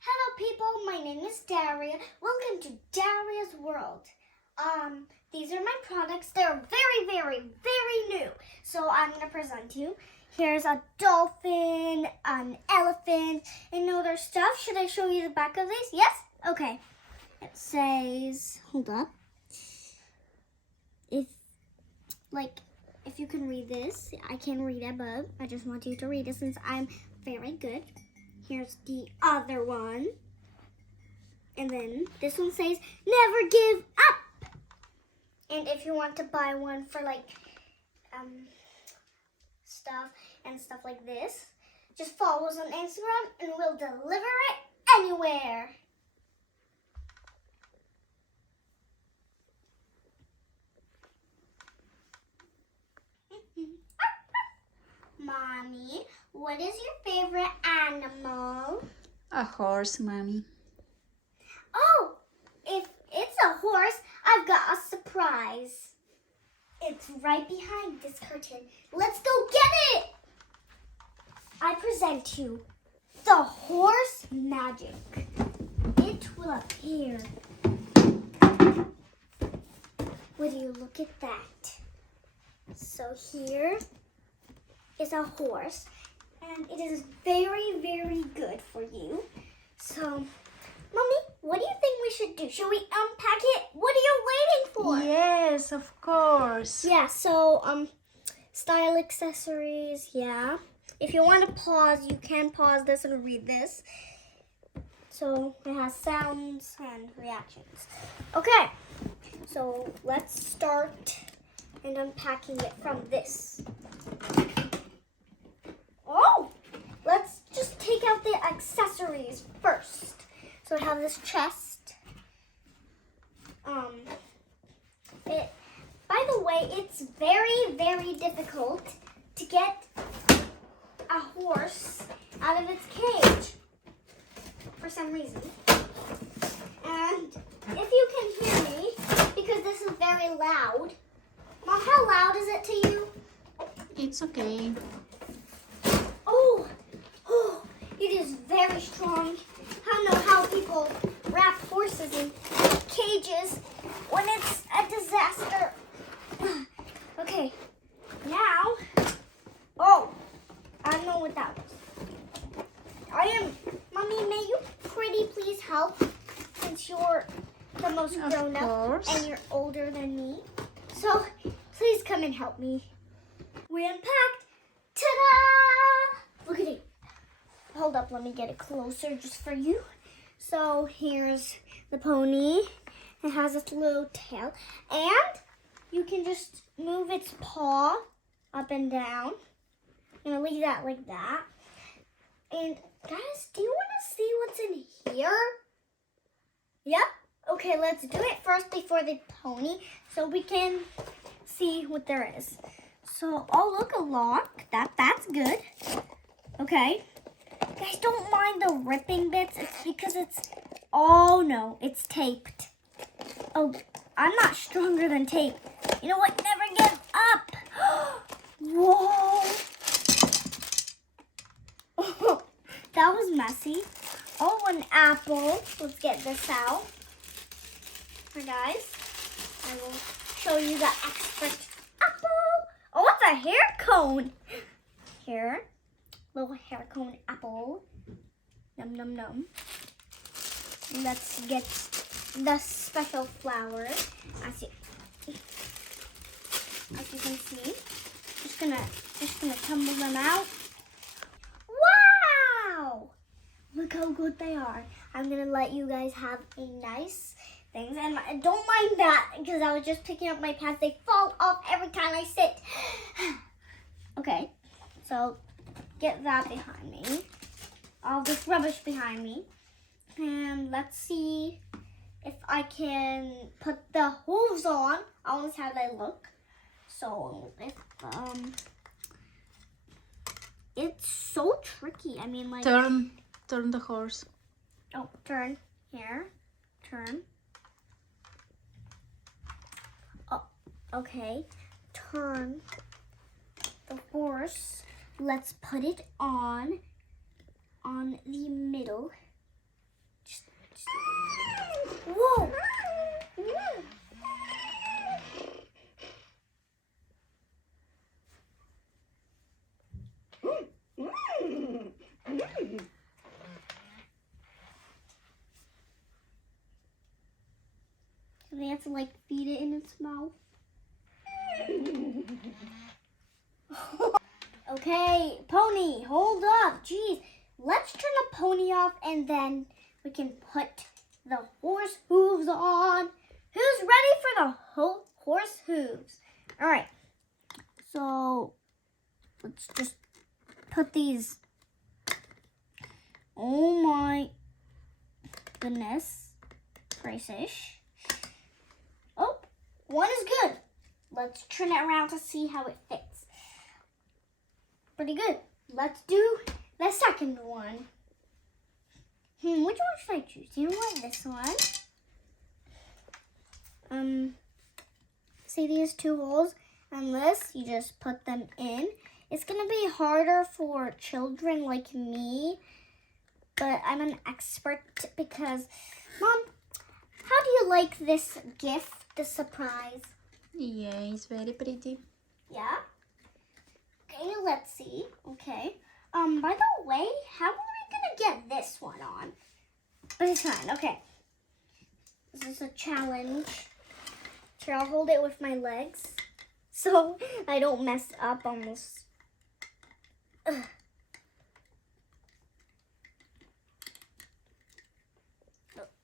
Hello people, my name is Daria. Welcome to Daria's World. These are my products. They're very new. So I'm going to present you. Here's a dolphin, an elephant, and other stuff. Should I show you the back of these? Yes? Okay. It says, hold up. If you can read this, I can read it, but I just want you to read it since I'm very good. Here's the other one. And then this one says, never give up. And if you want to buy one for stuff like this, just follow us on Instagram and we'll deliver it anywhere. Mommy, what is your favorite animal? A horse, Mommy. Oh, if it's a horse, I've got a surprise. It's right behind this curtain. Let's go get it! I present you the horse magic. It will appear. Would you look at that? So here is a horse, and it is very good for you. So, Mommy, what do you think we should do? Should we unpack it? What are you waiting for? Yes, of course. Yeah, so style accessories, yeah. If you want to pause, you can pause this and read this. So it has sounds and reactions. Okay, so let's start and unpacking it from this. Oh, let's just take out the accessories first. So I have this chest. By the way, it's very difficult to get a horse out of its cage for some reason. And if you can hear me, because this is very loud. Mom, how loud is it to you? It's okay. Oh, it is very strong. I don't know how people wrap horses in cages when it's a disaster. Okay, now, I don't know what that was. Mommy, may you pretty please help since you're the most grown up and you're older than me. So please come and help me. We unpacked. Ta-da! Look at it. Hold up, let me get it closer just for you. So here's the pony. It has its little tail. And you can just move its paw up and down. I'm going to leave that like that. And guys, do you want to see what's in here? Yep. Okay, let's do it first before the pony so we can see what there is. So, oh, look, a lock. That's good. Okay. Guys, don't mind the ripping bits. It's because oh no, it's taped. Oh, I'm not stronger than tape. You know what? Never give up. Whoa. That was messy. Oh, an apple. Let's get this out. Here, guys, I will show you the expert apple. Oh, it's a hair cone. Here, little hair cone apple. Num num num. Let's get the special flower. As you can see, just gonna tumble them out. Wow! Look how good they are. I'm gonna let you guys have a nice things, and don't mind that because I was just picking up my pants. They fall off every time I sit. Okay, so get that behind me. All this rubbish behind me. And let's see if I can put the hooves on. I want to see how they look. So if it's so tricky. I mean, like Turn the horse. Oh, turn here. Turn. Oh, okay. Turn the horse. Let's put it on the middle. They have to like feed it in its mouth. Okay, pony, hold up. Jeez, let's turn the pony off and then we can put the horse hooves on. Who's ready for the horse hooves? All right, so let's just put these. Oh my goodness gracious. Oh, one is good. Let's turn it around to see how it fits. Pretty good. Let's do the second one. Which one should I choose? You know what? This one. See these two holes and this? You just put them in. It's gonna be harder for children like me, but I'm an expert because, Mom, how do you like this gift, the surprise? Yeah, it's very pretty. Yeah? Okay, let's see. Okay. By the way, how are we gonna get this one on? But it's fine, okay. This is a challenge. Here, I'll hold it with my legs so I don't mess up on this. Ugh.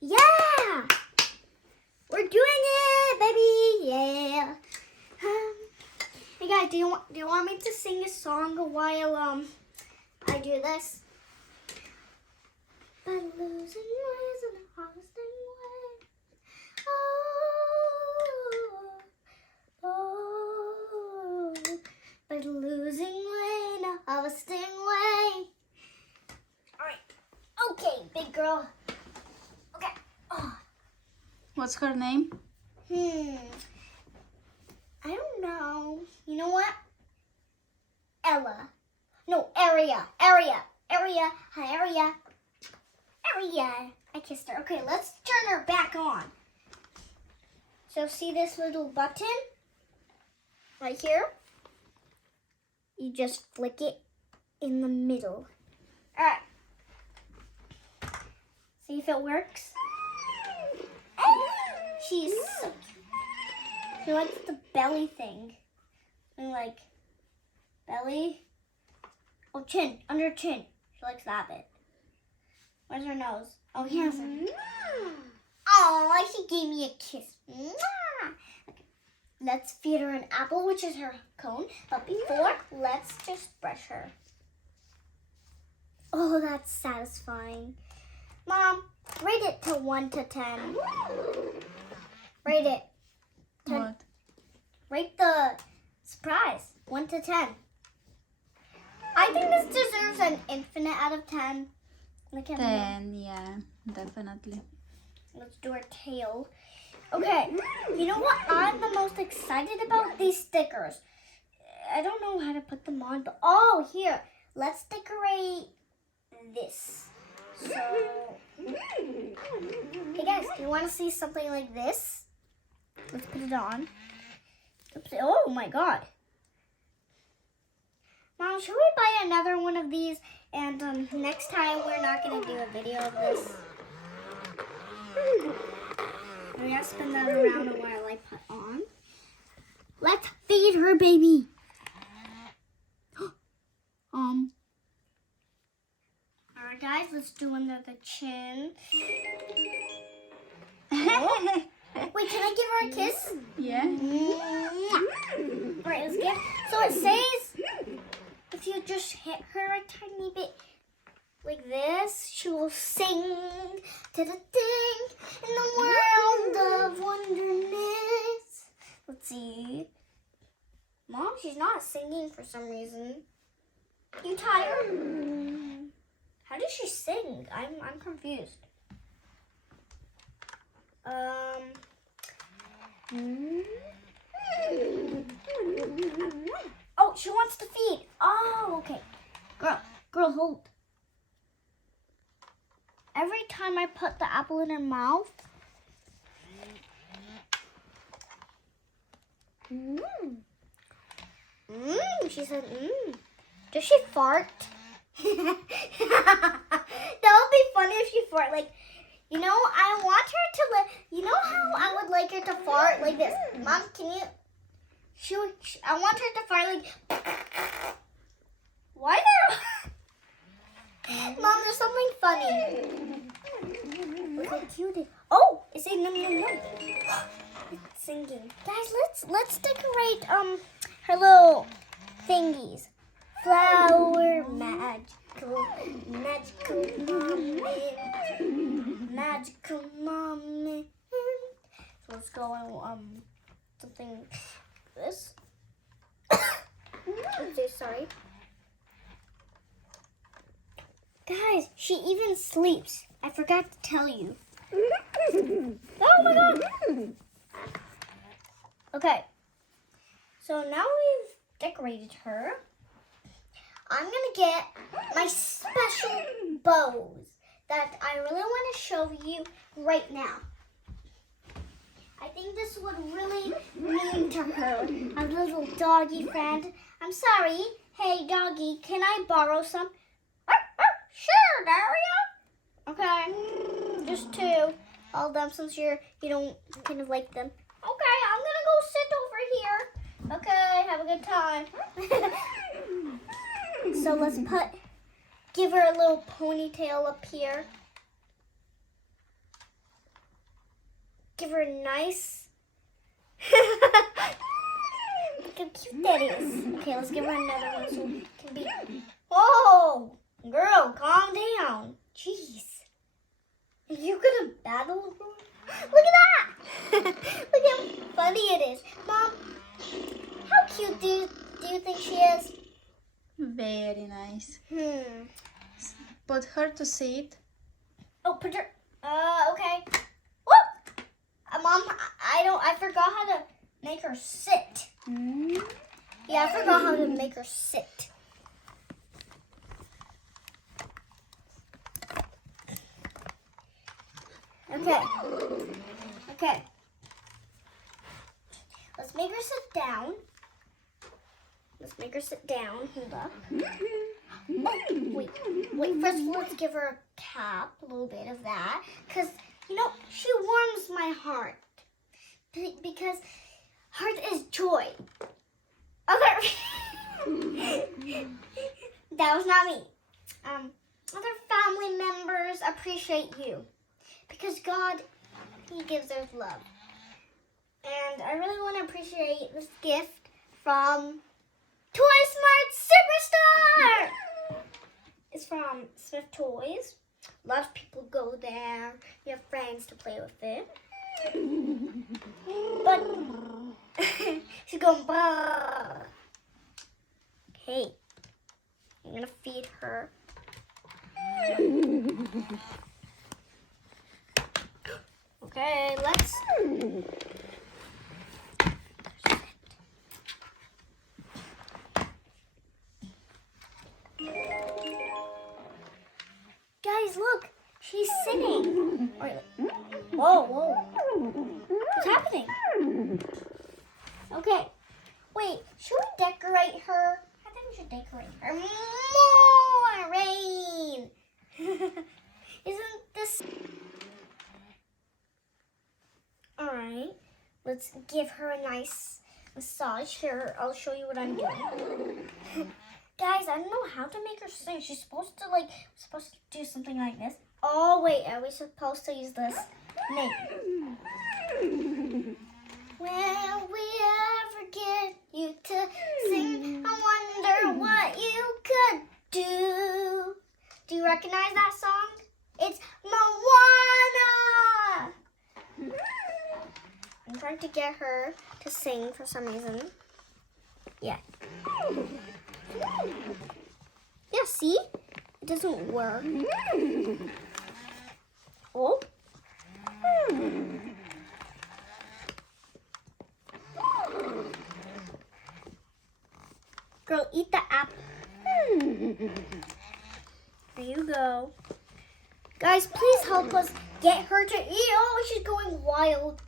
Yeah! We're doing it, baby! Yeah! Hey guys, do you want me to sing a song while I do this? By losing ways in a harvesting way. Oh, by losing way in a harvesting way. All right. Okay, big girl. Okay. Oh. What's her name? I don't know. You know what? Ella. No, Aria. Aria. Hi, Aria. I kissed her. Okay, let's turn her back on. So see this little button right here? You just flick it in the middle. All right. See if it works. She's so cute. She likes the belly thing. And like belly. Oh, chin, under chin. She likes that bit. Where's her nose? Oh, here's her. Oh, she gave me a kiss. Okay. Let's feed her an apple, which is her cone. But before, let's just brush her. Oh, that's satisfying. Mom, rate it to 1 to 10. Rate it. 10. What? Rate the surprise. 1 to 10. I think this deserves an infinite out of 10. Look at me. 10, yeah, definitely. Let's do our tail. Okay, you know what I'm the most excited about? These stickers. I don't know how to put them on, but oh, here. Let's decorate this. So, hey guys, do you want to see something like this? Let's put it on. Oops. Oh my God. Mom, should we buy another one of these? And next time we're not going to do a video of this. We gotta spin that around while I put on. Let's feed her, baby. Alright guys, let's do under the chin. Oh. Wait, can I give her a kiss? Yeah. Alright, let's give. So it says if you just hit her a tiny bit like this, she will sing to the thing in the world of wonderness. Let's see. Mom, she's not singing for some reason. You tired? How does she sing? I'm confused. Oh, she wants to feed. Oh, okay. Girl, hold. Every time I put the apple in her mouth, she said, Does she fart? That would be funny if she fart. Like, you know, I want her to you know how I would like her to fart like this. Mom, can you? I want her to fart like. Why there? Mom, there's something funny. Look how cute it is. Oh, it says num num num. It's singing. Guys, let's decorate her little thingies. Flower magical moment. Magical moment. So let's go and something this. Okay, sorry. Guys, she even sleeps. I forgot to tell you. Oh my god! Okay. So now we've decorated her. I'm gonna get my special bows that I really want to show you right now. I think this would really mean to her, a little doggy friend. I'm sorry. Hey, doggy, can I borrow some? Sure, Daria. Okay, just 2. All of them since you don't kind of like them. Okay, I'm gonna go sit over here. Okay, have a good time. So let's give her a little ponytail up here. Give her a nice. Look how cute that is. Okay, let's give her another one so it can be. Whoa, girl, calm down. Jeez. Are you gonna battle with her? Look at that! Look how funny it is. Mom, how cute do you think she is? Very nice. Hmm. Put her to sit. Oh, put her. Okay. Whoop! Mom, I forgot how to make her sit. Yeah, I forgot how to make her sit. Okay. Okay. Let's make her sit down. Hold up. Oh, wait. First, let's give her a cap, a little bit of that. Because, she warms my heart. Because heart is joy. Okay. That was not me. Other family members appreciate you. Because God, He gives us love. And I really want to appreciate this gift from Toy Smart Superstar! It's from Smith Toys. A lot of people go there. You have friends to play with it. But she's going, brrr. Okay. I'm going to feed her. Okay, let's. Guys, look, she's sitting. Whoa. What's happening? Okay, wait, should we decorate her? I think we should decorate her. More rain. Isn't this... Alright, let's give her a nice massage. Here, I'll show you what I'm doing. Guys, I don't know how to make her sing. She's supposed to do something like this. Oh wait, are we supposed to use this? No. Will we ever get you to sing? I wonder what you could do. Do you recognize that song? It's Moana. I'm trying to get her to sing for some reason. Yeah. Yeah, see? It doesn't work. Oh. Girl, eat the apple. There you go. Guys, please help us get her to eat. Oh, she's going wild.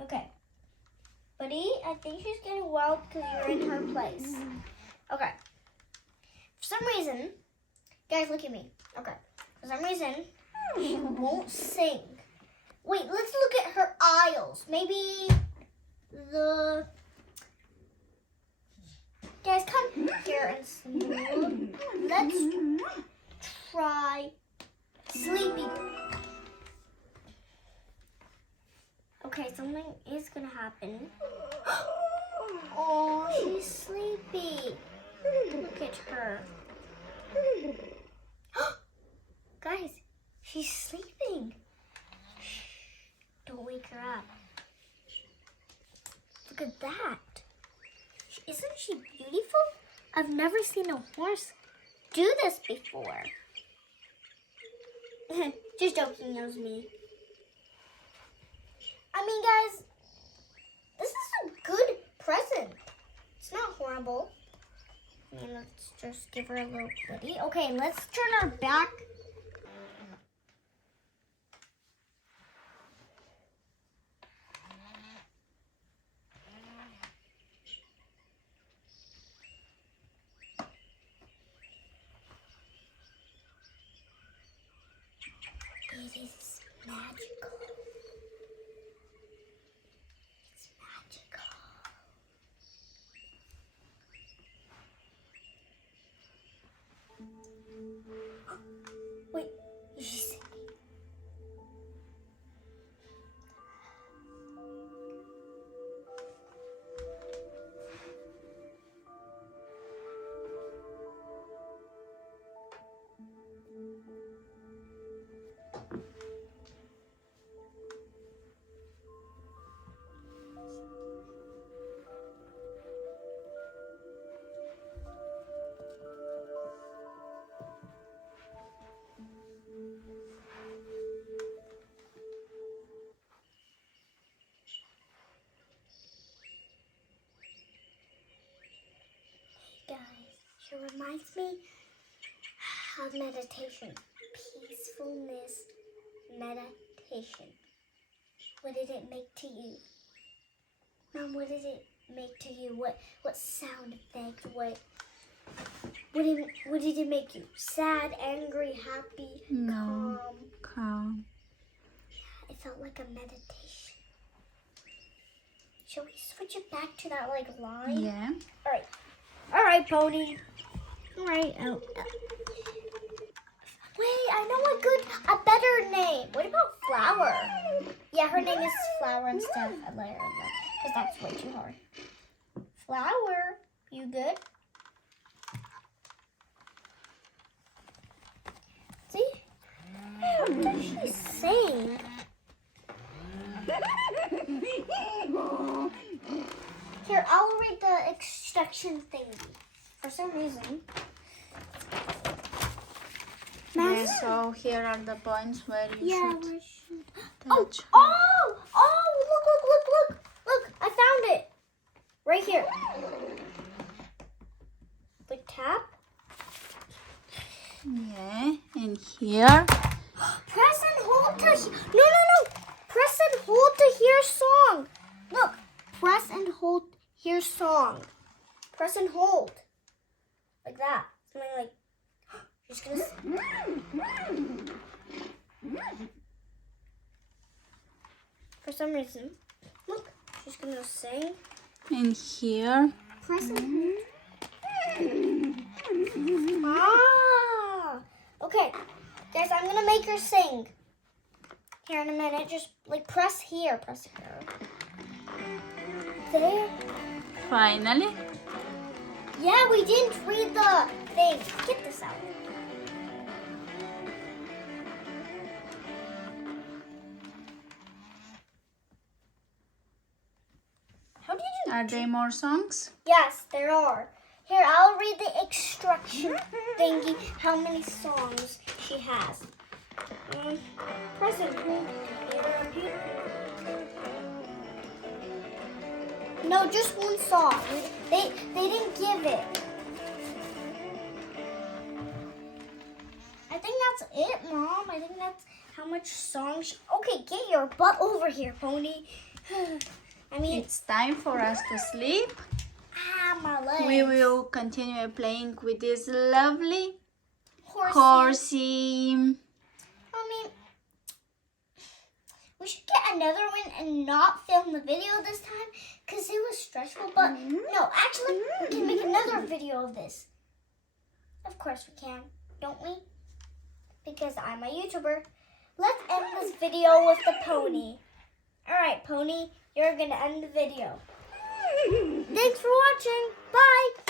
Okay. Buddy, I think she's getting wild because you're in her place. Okay. For some reason, guys, look at me. Okay. For some reason, she won't sing. Wait, let's look at her aisles. Maybe the... Guys, come here and smooth. Let's try sleepy. Okay, something is gonna happen. Oh, she's sleepy. Look at her. Guys, she's sleeping. Shh, don't wake her up. Look at that. Isn't she beautiful? I've never seen a horse do this before. Just joking, it was me. I mean, guys, this is a good present. It's not horrible. I mean, let's just give her a little goodie. Okay, let's turn her back. It is magical. It's magical. Wait, is she singing? Guys, she reminds me of meditation. Peacefulness meditation. What did it make to you? Mom, what did it make to you? What sound effect? What did it make you? Sad, angry, happy, No. calm? Calm. Yeah, it felt like a meditation. Shall we switch it back to that like line? Yeah. All right, Pony. All right. Wait, I know a better name. What about Flower? Yeah, her name is Flower instead of Alara, because that's way too hard. Flower, you good? See? How does she sing? Here, I'll read the instruction thingy. For some reason. Yeah, so here are the points where you should touch. Look, I found it. Right here. The tap. Yeah, and here. Press and hold to... No. Press and hold to hear song. Look. Press and hold, hear song. Press and hold. Like that. Something like... She's gonna... For some reason. Look. She's gonna sing. And here. Press and hold. Ah! Okay. Guys, I'm gonna make her sing. Here in a minute. Just like press here. Press here. There. Finally. Yeah, we didn't read the thing. Get this out. How did you Are there more songs? Yes, there are. Here, I'll read the instruction thingy, how many songs she has. Present. No, just one song. They didn't give it. I think that's it, Mom. I think that's how much songs. Okay, get your butt over here, Pony. I mean, It's time for us to sleep. my legs. We will continue playing with this lovely Horsey. horsey. I mean, we should another one and not film the video this time because it was stressful. But no, actually, we can make another video of this. Of course we can, don't we? Because I'm a YouTuber. Let's end this video with the pony. Alright, pony, you're going to end the video. Thanks for watching. Bye.